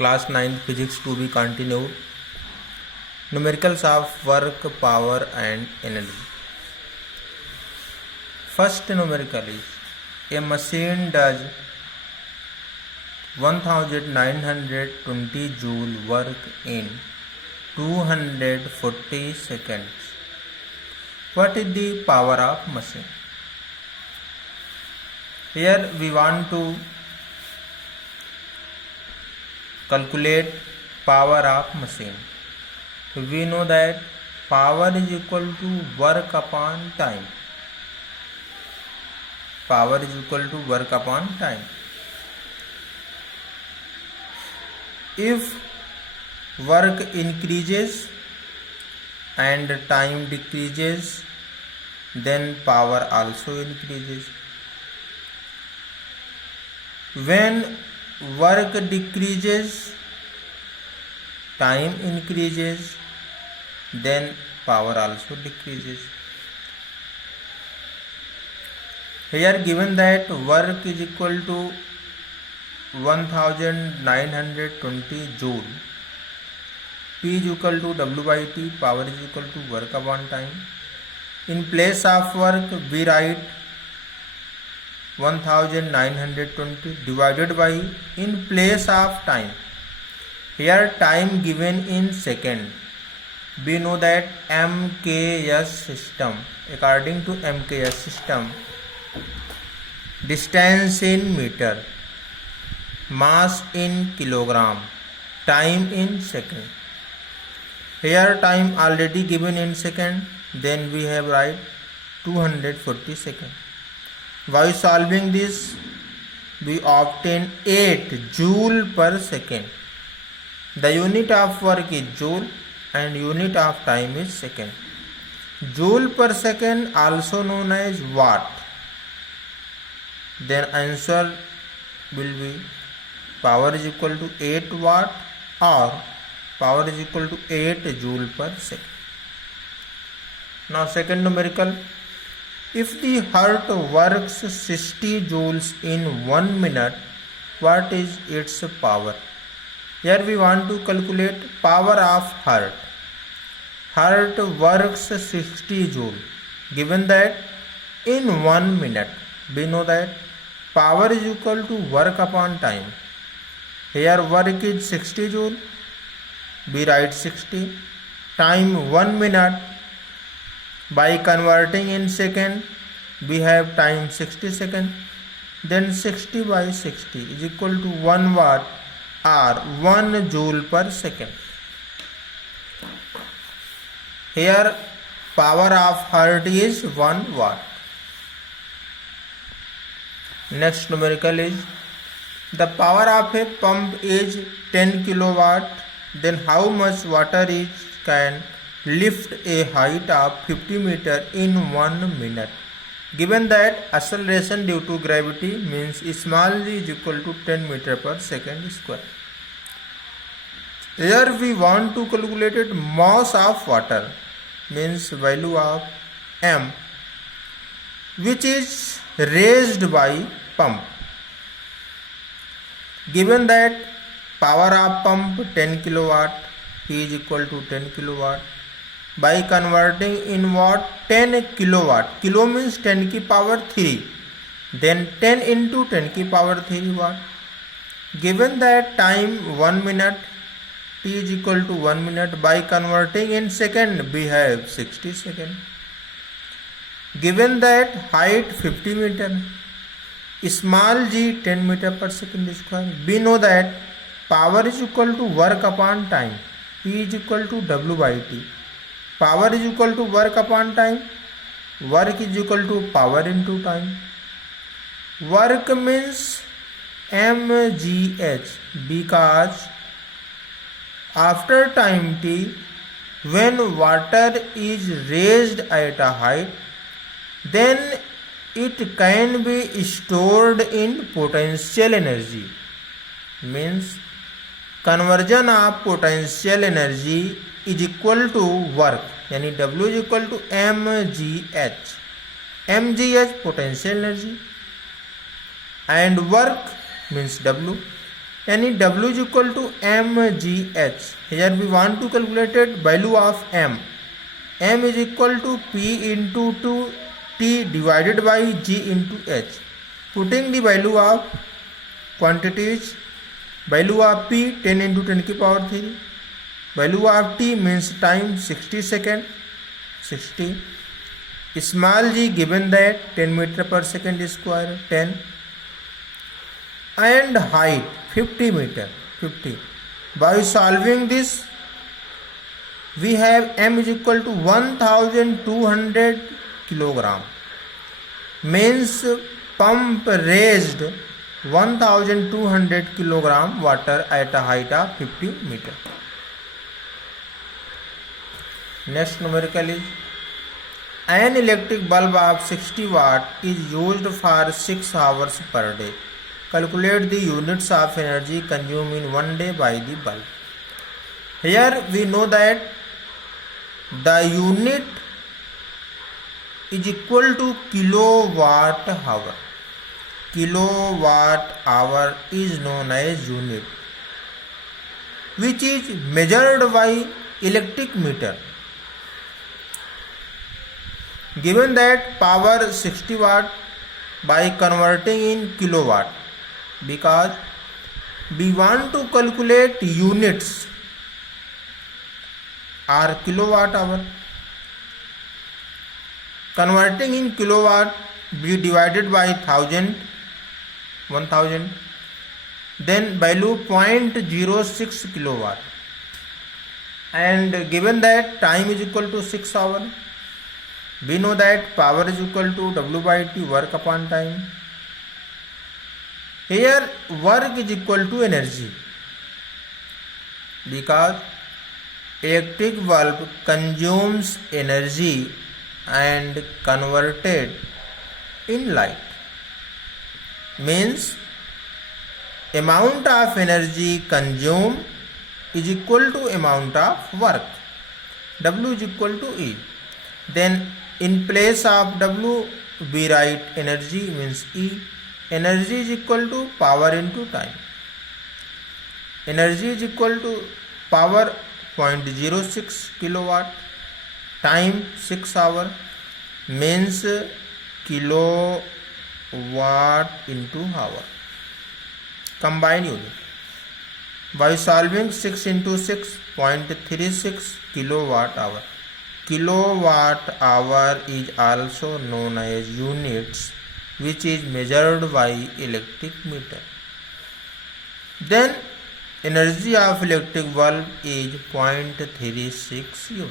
Class 9th Physics to be continued. Numericals of work, power and energy. First numerical is a machine does 1920 joule work in 240 seconds. What is the power of machine? Here we want to calculate power of machine. We know that power is equal to work upon time. Power is equal to work upon time. If work increases and time decreases, then power also increases. When work decreases, time increases, then power also decreases. Here given that work is equal to 1920 joule, P is equal to W by T, power is equal to work upon time. In place of work we write 1920 divided by in place of time. Here time given in second. We know that MKS system. According to MKS system, distance in meter, mass in kilogram, time in second. Here time already given in second, then we have write 240 seconds. By solving this, we obtain 8 joule per second. The unit of work is joule and unit of time is second. Joule per second also known as watt. Then answer will be power is equal to 8 watt or power is equal to 8 joule per second. Now second numerical. If the heart works 60 joules in 1 minute, what is its power? Here we want to calculate power of heart. Heart works 60 joule. Given that in 1 minute, we know that power is equal to work upon time. Here work is 60 joule. We write 60. Time 1 minute. By converting in second, we have time 60 seconds. Then 60 by 60 is equal to 1 watt or 1 joule per second. Here power of heart is 1 watt. Next numerical is the power of a pump is 10 kilowatt. Then how much water is can lift a height of 50 meter in 1 minute? Given that acceleration due to gravity means small g is equal to 10 meter per second square. Here we want to calculate mass of water, means value of m, which is raised by pump. Given that power of pump 10 kilowatt, P is equal to 10 kilowatt. By converting in watt 10 kilowatt, kilo means 10 की power 3, then 10 into 10 की power 3 watt. Given that time 1 minute, T is equal to 1 minute. By converting in second, we have 60 seconds. Given that height 50 meter, small g 10 meter per second square, we know that power is equal to work upon time. P is equal to W by T. Power is equal to work upon time. Work is equal to power into time. Work means mgh, because after time t, when water is raised at a height, then it can be stored in potential energy. Means conversion of potential energy is equal to work, यानी W is equal to mgh. mgh potential energy and work means W. Yani W is equal to mgh. Here we want to calculate it value of m. M is equal to P into 2T divided by G into H. Putting the value of quantities, value of P 10 into 10 की power 3. Value of T means time 60 second, 60. Small g given that 10 meter per second square, 10. And height 50 meter, 50. By solving this, we have m is equal to 1200 kilogram. Means pump raised 1200 kilogram water at a height of 50 meter. Next numerical is an electric bulb of 60 watt is used for 6 hours per day. Calculate the units of energy consumed in 1 day by the bulb. Here we know that the unit is equal to kilowatt hour. Kilowatt hour is known as unit, which is measured by electric meter. Given that power 60 watt, by converting in kilowatt, because we want to calculate units or kilowatt hour. Converting in kilowatt, we divided by 1000, then value 0.06 kilowatt, and given that time is equal to 6 hours, we know that power is equal to W by T, work upon time. Here work is equal to energy, because electric bulb consumes energy and converted in light. Means amount of energy consumed is equal to amount of work. W is equal to E. Then in place of W we write energy means E. Energy is equal to power into time. Energy is equal to power 0.06 kilowatt, time 6 hour, means kilowatt into hour. Combine unit. By solving 6 into 6, 0.36 kilowatt hour. Kilowatt hour is also known as units, which is measured by electric meter. Then energy of electric bulb is 0.36 unit.